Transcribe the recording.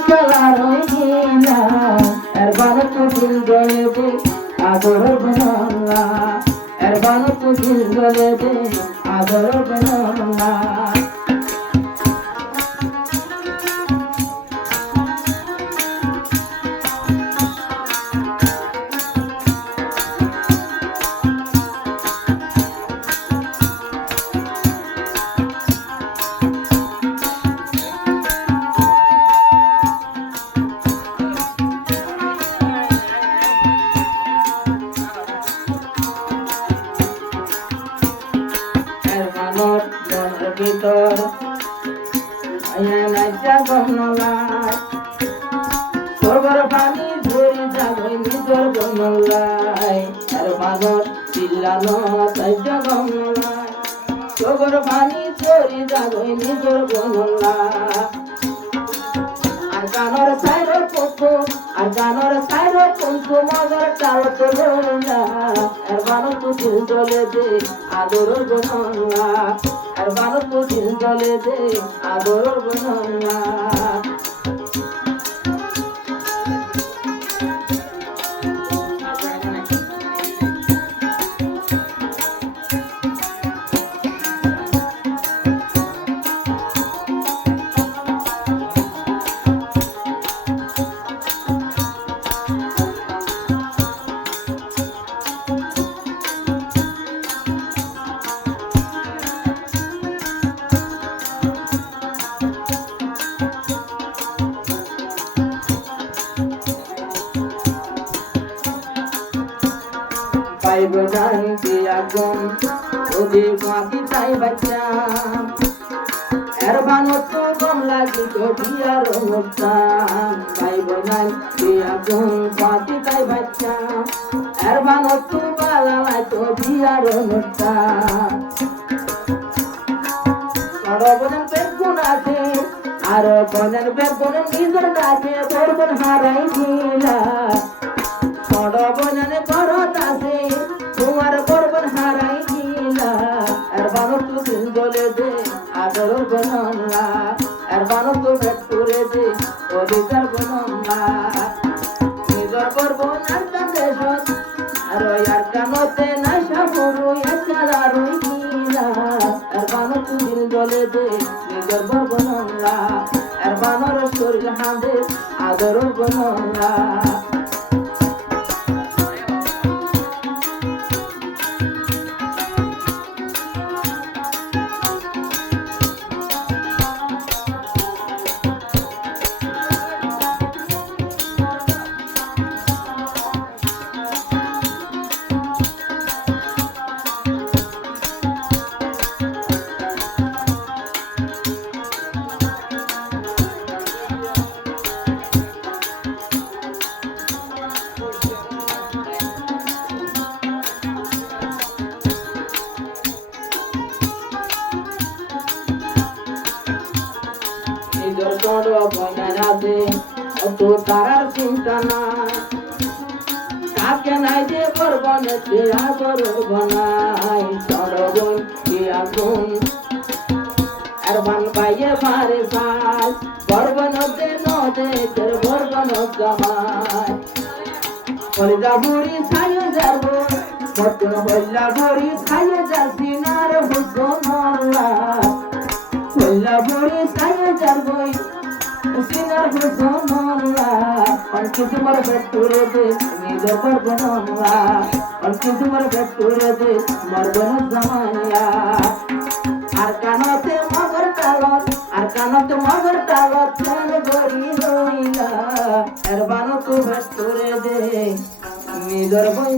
খেলার ওই গিলা এর বানো তো দিল গলে দে আদর বনলা এর বানো তো দিল গলে দে আদর বনলা ভিতর নাচা গমলাই সরবর পানি ধরি যাবই নিজর গমলাই আর মাগর চিল্লানো নাচা গমলাই সরবর পানি ধরি যাবই নিজর গমলাই আর গানর সাইর পঙ্কু আর গানর সাইর পঙ্কু মগর চাল তো লইলা আর বানো তো দিল চলে দে আদর গমলা আর বানো তো দিল চলে দে আদর গমলা পাইব জানতে আগুন ওদের মাটি তাই বাচ্চা এর বানত গম লাগি তো বিয়ার অনুষ্ঠান পাইব জানতে আগুন মাটি তাই বাচ্চা এর বানত বালা লাই তো বিয়ার অনুষ্ঠান সরবজন বেগুন আছে আর বজন বেগুন নিজের কাছে বরবন হারাই দিলা সরবজনে করত আছে তোমার বরবন হারাই দিলা আর বানো তো দিল গলে দে আদর বনলা আর বানো তো ভেট করে দে অধিকার বনলা নিজর বরবন আর কান্দেশত আর আর কানতে নাশা মরু এছাড়া রই দিলা আর বানো তো দিল গলে দে নিজর বরবনলা আর বানর শরীর হাঁদে আদর বনলা নিজর বড় বনার আছে অত তারার চিন্তা না কাকে নাই যে বরবনে তেরা বরবনাই সরবন কি আগুন আর বান পাইয়ে মারে সাল বরবন দে নদে তের বরবন জামাই কলিজা বুড়ি ছাইয়ে যাব মতন হইলা বুড়ি ছাইয়ে যাসি না রে হুসন আল্লাহ কলিজা বুড়ি ছাইয়ে যাবই সিনার হুসন আল্লাহ অনকি তোমার ভেটুরে দে নিজর বরবনলা অনকি তোমার ভেটুরে দে মরবন জামাইয়া আর কানতে মগর টালত আর কানতে মগর টালত চল গরি লইলা এর বানো তো ভেটুরে দে নিজর বই